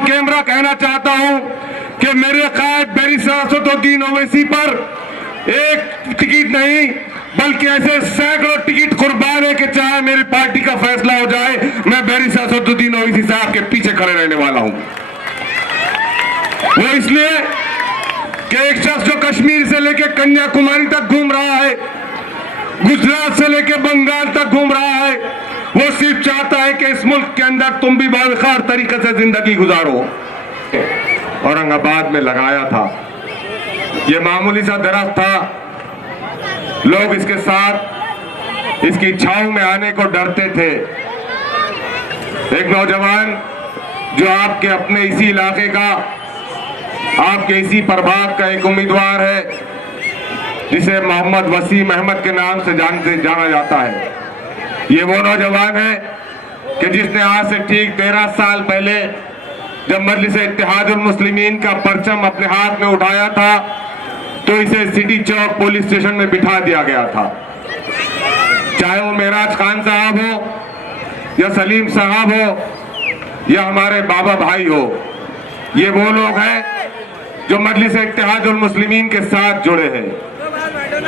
Camera कहना चाहता हूं कि मेरे कायद बैरिस्टर असदुद्दीन ओवैसी पर एक टिकट नहीं बल्कि ऐसे सैकड़ों टिकट कुर्बान है कि चाहे मेरी पार्टी का फैसला हो जाए, मैं बैरिस्टर असदुद्दीन ओवैसी साहब के पीछे खड़े रहने वाला हूं। वो इसलिए कि एक शख्स जो कश्मीर से लेकर कन्याकुमारी तक घूम रहा है, गुजरात से लेकर बंगाल तक घूम रहा है, वो सिर्फ चाहता है कि इस मुल्क के अंदर तुम भी बावखार तरीके से जिंदगी गुजारो। औरंगाबाद में लगाया था, ये मामूली सा दरख्त था, लोग इसके साथ इसकी छांव में आने को डरते थे। एक नौजवान जो आपके अपने इसी इलाके का, आपके इसी प्रभाग का एक उम्मीदवार है, जिसे मोहम्मद वसीम अहमद के नाम से जाना जाता है, ये वो नौजवान है कि जिसने आज से ठीक 13 साल पहले जब मजलिस इत्तेहादुल मुस्लिमीन का परचम अपने हाथ में उठाया था तो इसे सिटी चौक पुलिस स्टेशन में बिठा दिया गया था। चाहे वो मेराज खान साहब हो या सलीम साहब हो या हमारे बाबा भाई हो, ये वो लोग हैं जो मजलिस इत्तेहादुल मुस्लिमीन के साथ जुड़े हैं।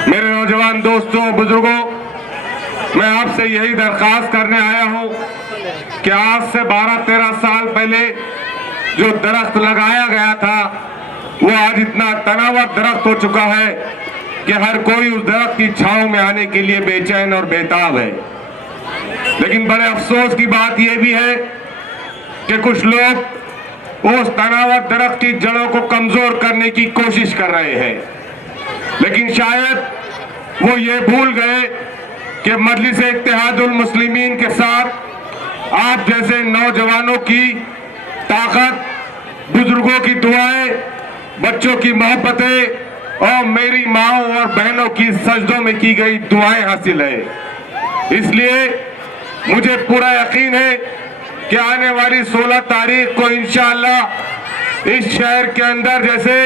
मेरे नौजवान दोस्तों, बुजुर्गों, मैं आपसे यही दरख्वास्त करने आया हूं कि आज से 12-13 साल पहले जो दरख्त लगाया गया था वो आज इतना तनावत दरख्त हो चुका है कि हर कोई उस दरख्त की छांव में आने के लिए बेचैन और बेताब है। लेकिन बड़े अफसोस की बात यह भी है कि कुछ लोग उस तनावत दरख्त की जड़ों को कमजोर करने की कोशिश कर रहे हैं, लेकिन शायद वो ये भूल गए कि मजलिस इत्तेहादुल मुस्लिमीन के साथ आप जैसे नौजवानों की ताकत, बुजुर्गों की दुआएं, बच्चों की मोहब्बतें और मेरी माओं और बहनों की सजदों में की गई दुआएं हासिल है। इसलिए मुझे पूरा यकीन है कि आने वाली 16 तारीख को इंशाअल्लाह इस शहर के अंदर जैसे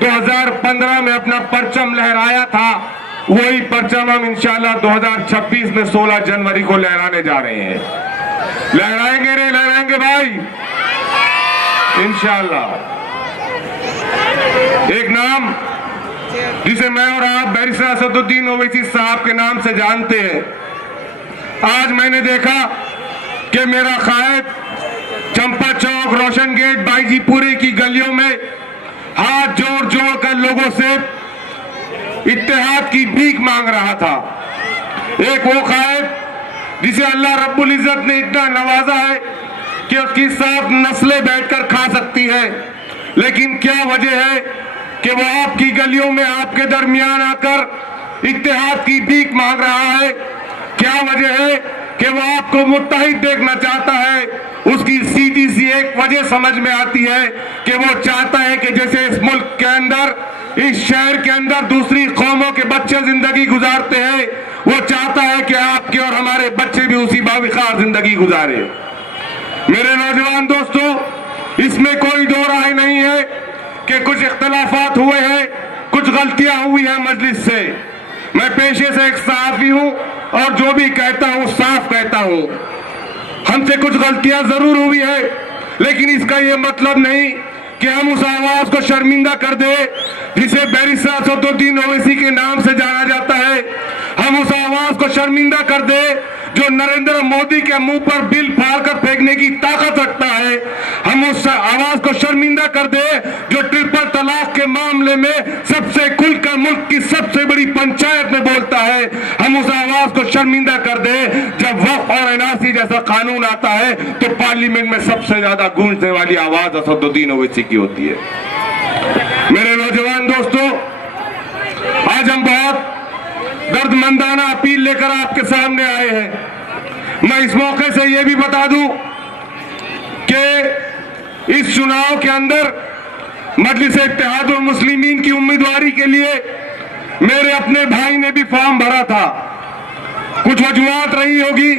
2015 में अपना परचम लहराया था, वही परचम हम इंशाअल्लाह 2026 में 16 जनवरी को लहराने जा रहे हैं। लहराएंगे रे, लहराएंगे भाई इंशाअल्लाह। एक नाम जिसे मैं और आप बैरिस्टर असदुद्दीन ओवैसी साहब के नाम से जानते हैं, आज मैंने देखा कि मेरा कायद चंपा चौक, रोशन गेट, बाईजीपुरी की गलियों में हाथ जोड़ जोड़ कर लोगों से इत्तेहाद की भीख मांग रहा था। एक वो कायद जिसे अल्लाह रब्बुल इज्जत ने इतना नवाजा है कि उसकी 7 नस्लें बैठकर खा सकती है, लेकिन क्या वजह है कि वो आपकी गलियों में आपके दरमियान आकर इत्तेहाद की भीख मांग रहा है? क्या वजह है कि वो आपको मुत्तहिद देखना चाहता है? उसकी सीधी सी एक वजह समझ में आती है कि वो चाहता है कि जैसे इस मुल्क के अंदर, इस शहर के अंदर दूसरी कौमों के बच्चे जिंदगी गुजारते हैं, वो चाहता है कि आपके और हमारे बच्चे भी उसी बावखार जिंदगी गुजारे। मेरे नौजवान दोस्तों, इसमें कोई दो राय नहीं है कि कुछ इख्तलाफात हुए हैं, कुछ गलतियां हुई हैं मजलिस से। मैं पेशे से एक सहाफी हूं और जो भी कहता हूं साफ कहता हूं। हमसे कुछ गलतियां जरूर हुई है, लेकिन इसका यह मतलब नहीं कि हम उस आवाज को शर्मिंदा कर दे जिसे बैरिस्टर असदुद्दीन ओवैसी के नाम से जाना जाता है। हम उस आवाज को शर्मिंदा कर दे जो नरेंद्र मोदी के मुंह पर बिल फाड़कर फेंकने की ताकत रखता है। हम उस आवाज को शर्मिंदा कर दे जो ट्रिपल तलाक के मामले में सबसे खुलकर मुल्क की सबसे बड़ी पंचायत में बोलता है। हम उस आवाज को शर्मिंदा कर दे जब वक्फ और एनआरसी जैसा कानून आता है तो पार्लियामेंट में सबसे ज्यादा गूंजने वाली आवाज असदुद्दीन ओवैसी की होती है। मेरे नौजवान दोस्तों, आज हम बहुत दर्दमंदाना अपील लेकर आपके सामने आए हैं। मैं इस मौके से यह भी बता दूं कि इस चुनाव के अंदर मजलिस इत्तेहादुल मुस्लिमीन की उम्मीदवारी के लिए मेरे अपने भाई ने भी फॉर्म भरा था। कुछ वजूहात रही होगी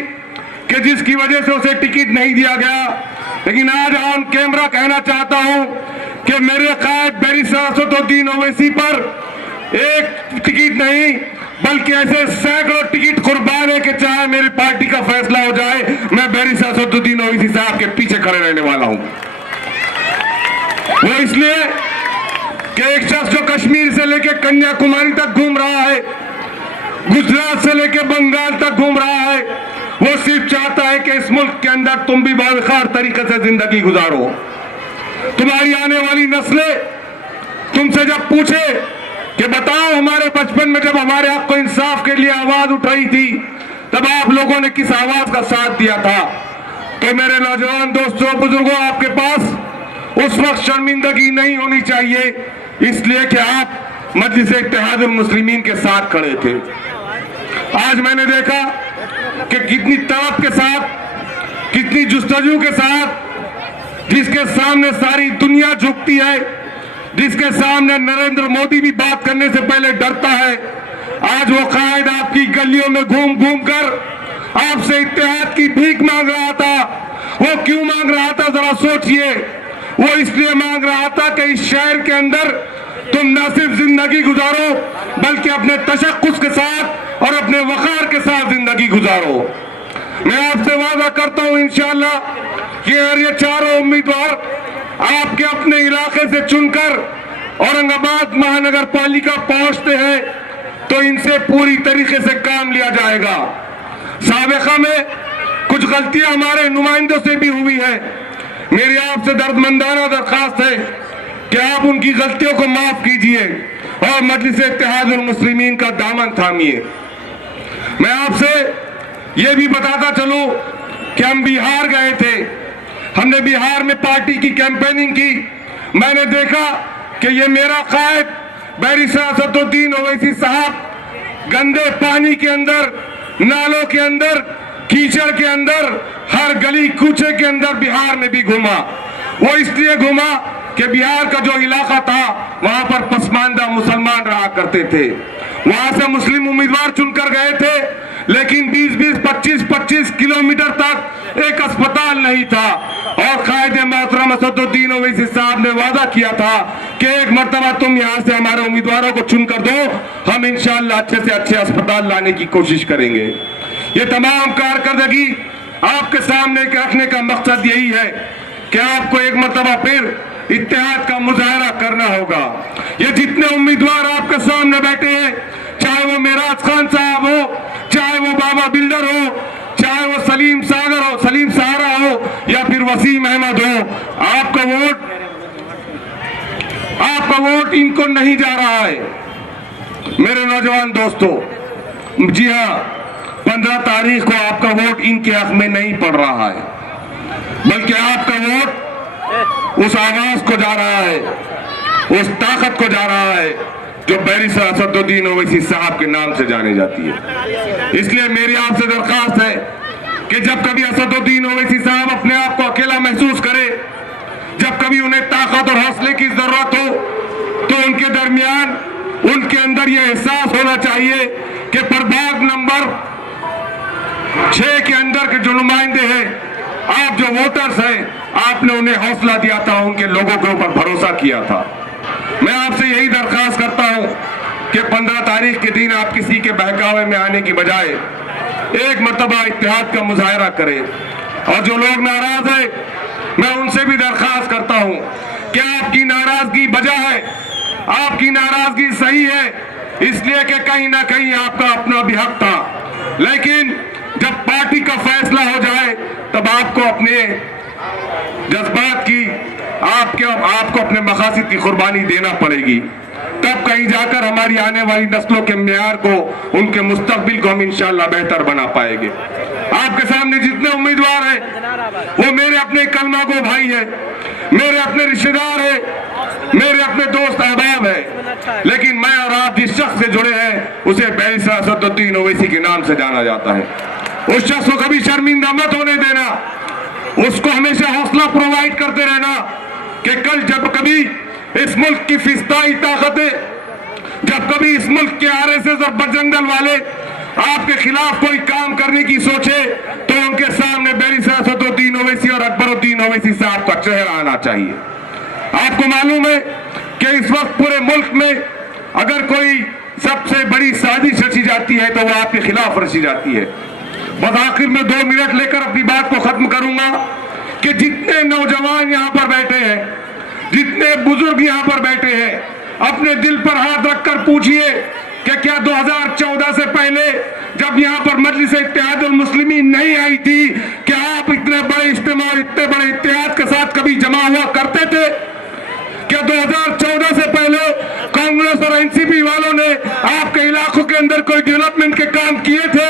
कि जिसकी वजह से उसे टिकट नहीं दिया गया, लेकिन आज ऑन कैमरा कहना चाहता हूं कि मेरे कायद बैरिस्टर असदुद्दीन ओवैसी पर एक टिकट नहीं बल्कि ऐसे सैकड़ों टिकट कुर्बान है कि चाहे मेरी पार्टी का फैसला हो जाए, मैं बैरिस्टर असदुद्दीन ओवैसी साहब के पीछे खड़े रहने वाला हूं। وہ اس لیے کہ ایک شخص جو کشمیر سے لے کے کنیا کماری تک گھوم رہا ہے, گجرات سے لے کے بنگال تک گھوم رہا ہے, وہ صرف چاہتا ہے کہ اس ملک کے اندر تم بھی باوقار طریقے سے زندگی گزارو. تمہاری آنے والی نسلیں تم سے جب پوچھے کہ بتاؤ ہمارے بچپن میں جب ہمارے حق کو انصاف کے لیے آواز اٹھ رہی تھی تب آپ لوگوں نے کس آواز کا ساتھ دیا تھا, تو میرے نوجوان دوستوں, بزرگوں, آپ کے پاس اس وقت شرمندگی نہیں ہونی چاہیے, اس لیے کہ آپ مجلس اتحاد المسلمین کے ساتھ کھڑے تھے. آج میں نے دیکھا کہ کتنی طاقت کے ساتھ, کتنی جستجو کے ساتھ, جس کے سامنے ساری دنیا جھکتی ہے, جس کے سامنے نریندر مودی بھی بات کرنے سے پہلے ڈرتا ہے, آج وہ قائد آپ کی گلیوں میں گھوم گھوم کر آپ سے اتحاد کی بھیک مانگ رہا تھا. وہ کیوں مانگ رہا تھا ذرا سوچئے. وہ اس لیے مانگ رہا تھا کہ اس شہر کے اندر تم نہ صرف زندگی گزارو بلکہ اپنے تشخص کے ساتھ اور اپنے وقار کے ساتھ زندگی گزارو. میں آپ سے وعدہ کرتا ہوں انشاءاللہ کہ یہ چاروں امیدوار آپ کے اپنے علاقے سے چن کر اورنگ آباد مہانگر پالیکا پہنچتے ہیں تو ان سے پوری طریقے سے کام لیا جائے گا. سابقہ میں کچھ غلطیاں ہمارے نمائندوں سے بھی ہوئی ہیں. میری آپ سے درد مندانہ درخواست ہے کہ آپ ان کی غلطیوں کو معاف کیجئے اور مجلس اتحاد المسلمین کا دامن تھامیے. میں آپ سے یہ بھی بتاتا چلوں کہ ہم بہار گئے تھے, ہم نے بہار میں پارٹی کی کیمپیننگ کی. میں نے دیکھا کہ یہ میرا قائد بیرسٹر اسد الدین اویسی صاحب گندے پانی کے اندر, نالوں کے اندر, کیچڑ کے اندر, ہر گلی کوچے کے اندر بہار میں بھی گھوما. وہ اس لیے گھوما کہ بہار کا جو علاقہ تھا وہاں پر پسماندہ مسلمان رہا کرتے تھے. وہاں سے مسلم امیدوار چن کر گئے تھے لیکن 20-20, 25-25 کلومیٹر تک ایک اسپتال نہیں تھا. اور قائد محترم اسد الدین اویسی صاحب نے وعدہ کیا تھا کہ ایک مرتبہ تم یہاں سے ہمارے امیدواروں کو چن کر دو, ہم انشاءاللہ اچھے سے اچھے اسپتال لانے کی کوشش کریں گے. یہ تمام کارکردگی آپ کے سامنے رکھنے کا مقصد یہی ہے کہ آپ کو ایک مرتبہ پھر اتحاد کا مظاہرہ کرنا ہوگا. یہ جتنے امیدوار آپ کے سامنے بیٹھے ہیں, چاہے وہ معراج خان صاحب ہو, چاہے وہ بابا بلڈر ہو, چاہے وہ سلیم سہارا ہو یا پھر وسیم احمد ہو, آپ کا ووٹ ان کو نہیں جا رہا ہے. میرے نوجوان دوستو, جی ہاں, 15 تاریخ کو آپ کا ووٹ ان کے حق میں نہیں پڑ رہا ہے بلکہ آپ کا ووٹ اس آواز کو جا رہا ہے, اس طاقت کو جا رہا ہے جو بیرسٹر اسد الدین اویسی صاحب کے نام سے جانے جاتی ہے. اس لیے میری آپ سے درخواست ہے کہ جب کبھی اسد الدین اویسی صاحب اپنے آپ کو اکیلا محسوس کرے, جب کبھی انہیں طاقت اور حوصلے کی ضرورت ہو, تو ان کے درمیان ان کے اندر یہ احساس ہونا چاہیے کہ پربھاگ نمبر 6 کے اندر کے جو نمائندے ہیں, آپ جو ووٹرز ہیں, آپ نے انہیں حوصلہ دیا تھا, ان کے لوگوں کے اوپر بھروسہ کیا تھا. میں آپ سے یہی درخواست کرتا ہوں کہ 15 تاریخ کے دن آپ کسی کے بہکاوے میں آنے کی بجائے ایک مرتبہ اتحاد کا مظاہرہ کریں. اور جو لوگ ناراض ہیں, میں ان سے بھی درخواست کرتا ہوں کہ آپ کی ناراضگی بجا ہے, آپ کی ناراضگی صحیح ہے, اس لیے کہ کہیں نہ کہیں آپ کا اپنا بھی حق تھا, لیکن جب پارٹی کا فیصلہ ہو جائے تب آپ کو اپنے جذبات کی, آپ کو اپنے مقاصد کی قربانی دینا پڑے گی. تب کہیں جا کر ہماری آنے والی نسلوں کے معیار کو, ان کے مستقبل کو ہم انشاءاللہ بہتر بنا پائیں گے. آپ کے سامنے جتنے امیدوار ہیں وہ میرے اپنے کلمہ گو بھائی ہیں, میرے اپنے رشتہ دار ہیں, میرے اپنے دوست احباب ہیں, لیکن میں اور آپ جس شخص سے جڑے ہیں اسے بیرسٹر اسد الدین اویسی کے نام سے جانا جاتا ہے. اس شخص کو کبھی شرمندہ مت ہونے دینا, اس کو ہمیشہ حوصلہ پرووائڈ کرتے رہنا کہ کل جب کبھی اس ملک کی فضائی طاقتیں, جب کبھی اس ملک کے RSS اور بدجنگل والے آپ کے خلاف کوئی کام کرنے کی سوچے تو ان کے سامنے بیرسٹر اسد الدین اویسی اور اکبر الدین اویسی صاحب کا چہرہ آنا چاہیے. آپ کو معلوم ہے کہ اس وقت پورے ملک میں اگر کوئی سب سے بڑی سازش رچی جاتی ہے تو وہ آپ کے خلاف رچی جاتی ہے. بس آخر میں 2 منٹ لے کر اپنی بات کو ختم کروں گا کہ جتنے نوجوان یہاں پر بیٹھے ہیں, जितने बुजुर्ग यहाँ पर बैठे हैं, अपने दिल पर हाथ रखकर पूछिए कि क्या 2014 से पहले जब यहाँ पर मजलिस इत्तेहादुल मुस्लिमीन नहीं आई थी, क्या आप इतने बड़े इज्तिमा और इतने बड़े इत्तेहाद के साथ कभी जमा हुआ करते थे? क्या 2014 से पहले कांग्रेस और एनसीपी वालों ने आपके इलाकों के अंदर कोई डेवलपमेंट के काम किए थे?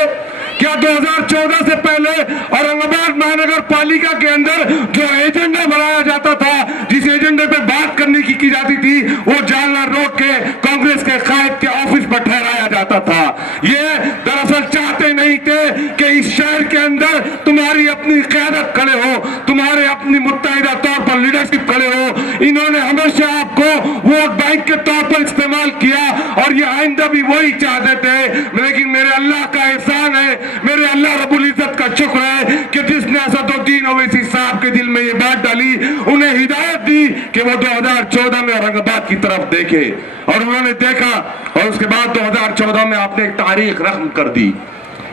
क्या 2014 से पहले औरंगाबाद महानगर पालिका के अंदर जो एजेंडा बनाया जाता था, जिस एजेंडे पे बात करने की जाती थी, वो जालना रोड के कांग्रेस के कायद के ऑफिस पर ठहराया जाता था? ये दरअसल चाहते नहीं थे कि इस शहर के अंदर तुम्हारी अपनी क़यादत खड़े हो, तुम्हारे अपनी मुत्तहिदा तौर पर लीडरशिप खड़े हो। इन्होंने हमेशा आपको वोट बैंक के तौर पर इस्तेमाल किया और ये आइंदा भी वही चाहते थे। लेकिन मेरे अल्लाह का एहसान है, मेरे अल्लाह रब्बुल इज्जत का शुक्र है कि जिसने असदुद्दीन ओवैसी साहब के दिल में ये बात डाली, उन्हें हिदायत दी कि वो 2014 में औरंगाबाद की तरफ देखे, और उन्होंने देखा। और उसके बाद 2014 में आपने एक तारीख रकम कर दी,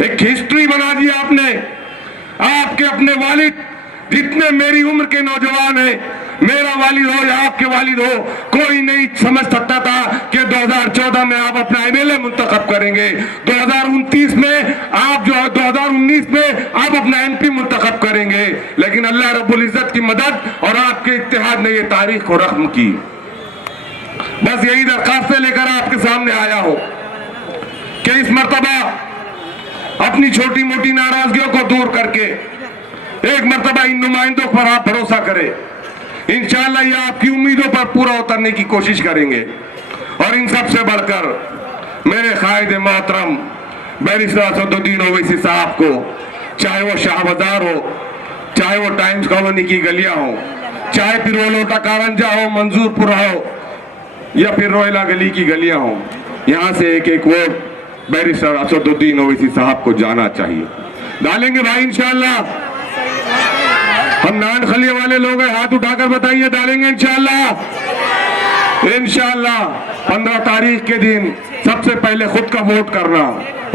एक हिस्ट्री बना दी आपने। आपके अपने वालिद, जितने मेरी उम्र के नौजवान हैं, मेरा वालिद हो या आपके वालिद हो, कोई नहीं समझ सकता था कि 2014 में आप अपना एमएलए मुंतखब करेंगे, 2029 में आप जो 2019 में आप अपना एमपी मुंतखब करेंगे। लेकिन अल्लाह रब्बुल इज्जत की मदद और आपके इत्तेहाद ने ये तारीख को रकम की। बस यही दरखास्तें लेकर आपके सामने आया हो कि इस मर्तबा अपनी छोटी मोटी नाराजगियों को दूर करके एक मर्तबा इन नुमाइंदों पर आप भरोसा करें। इंशाअल्लाह ये आपकी उम्मीदों पर पूरा उतरने की कोशिश करेंगे। और इन सबसे बढ़कर मेरे कायद मोहतरम बैरिस्टर असदुद्दीन ओवैसी साहब को, चाहे वो शाह बाजार हो, चाहे वो टाइम्स कॉलोनी की गलियां हो, चाहे फिर वो लोटा कारंजा हो, मंजूरपुरा हो, या फिर रोयला गली की गलियां हो, यहाँ से एक एक वोट बैरिस्टर असदुद्दीन ओवैसी साहब को जाना चाहिए। डालेंगे भाई इंशाअल्लाह। हम नान खलिए वाले लोग हैं, हाथ उठाकर बताइए डालेंगे इंशाअल्लाह। इंशाअल्लाह 15 तारीख के दिन सबसे पहले खुद का वोट करना,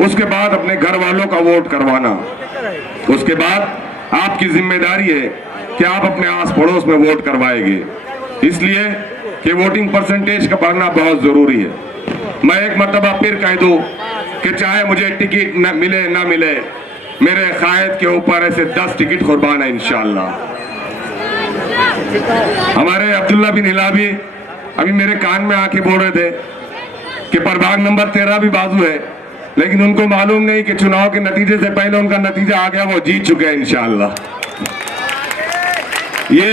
उसके बाद अपने घर वालों का वोट करवाना, उसके बाद आपकी जिम्मेदारी है कि आप अपने आस पड़ोस में वोट करवाएंगे, इसलिए कि वोटिंग परसेंटेज का बढ़ना बहुत जरूरी है। मैं एक मर्तबा फिर कह दूं कि चाहे मुझे टिकट न मिले ना मिले, मेरे कायद के ऊपर ऐसे 10 टिकट कुर्बान है इंशाअल्लाह। हमारे अब्दुल्ला बिन हिलाबी अभी मेरे कान में आके बोल रहे थे कि प्रभाग नंबर 13 भी बाजू है, लेकिन उनको मालूम नहीं कि चुनाव के नतीजे से पहले उनका नतीजा आ गया, वो जीत चुके हैं इंशाअल्लाह। ये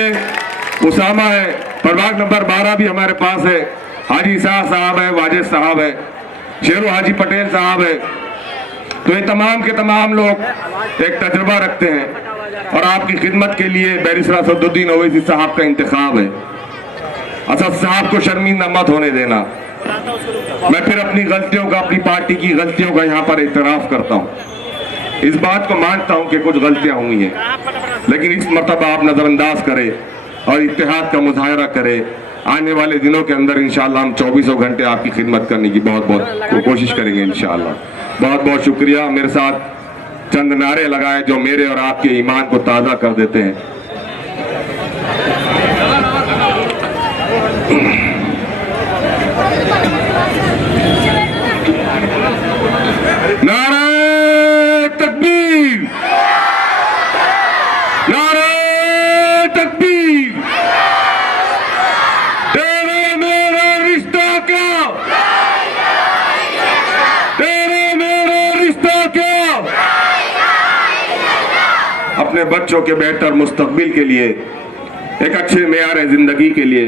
उसामा है, प्रभाग नंबर 12 भी हमारे पास है, हाजी शाह साहब है, वाजिद साहब है, शेरू हाजी पटेल साहब है। तो ये तमाम के तमाम लोग एक तजुर्बा रखते हैं और आपकी खिदमत के लिए बैरिस्टर असदुद्दीन ओवैसी साहब का इंतखाब है। असद साहब को शर्मिंदा मत होने देना। मैं फिर अपनी गलतियों का, अपनी पार्टी की गलतियों का यहाँ पर इतराफ करता हूँ। इस बात को मानता हूँ कि कुछ गलतियाँ हुई हैं, लेकिन इस मर्तबा आप नजरअंदाज करें और इत्तेहाद का मुजाहरा करें। आने वाले दिनों के अंदर इंशाअल्लाह हम 24 घंटे आपकी खिदमत करने की बहुत बहुत कोशिश करेंगे इंशाअल्लाह। बहुत बहुत शुक्रिया। मेरे साथ चंद नारे लगाए जो मेरे और आपके ईमान को ताज़ा कर देते हैं। नारे तकबीर, नारे तकबीर। तेरे मेरा रिश्ता क्या, तेरे मेरा रिश्ता क्या। अपने बच्चों के बेहतर मुस्तकबिल के लिए, एक अच्छे मेयार जिंदगी के लिए,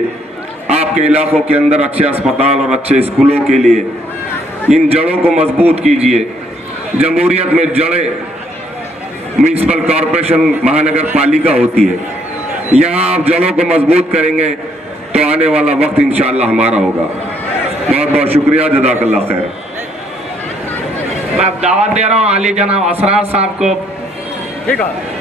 आपके इलाकों के अंदर अच्छे अस्पताल और अच्छे स्कूलों के लिए इन जड़ों को मजबूत कीजिए। जमहूरियत में जड़ें म्युनिसिपल कॉरपोरेशन महानगर पालिका होती है, यहाँ आप जड़ों को मजबूत करेंगे तो आने वाला वक्त इंशाअल्लाह हमारा होगा। बहुत बहुत शुक्रिया, जज़ाकल्लाह खैर। मैं दावत दे रहा हूँ अली जनाब असरार साहब को। ठीक है।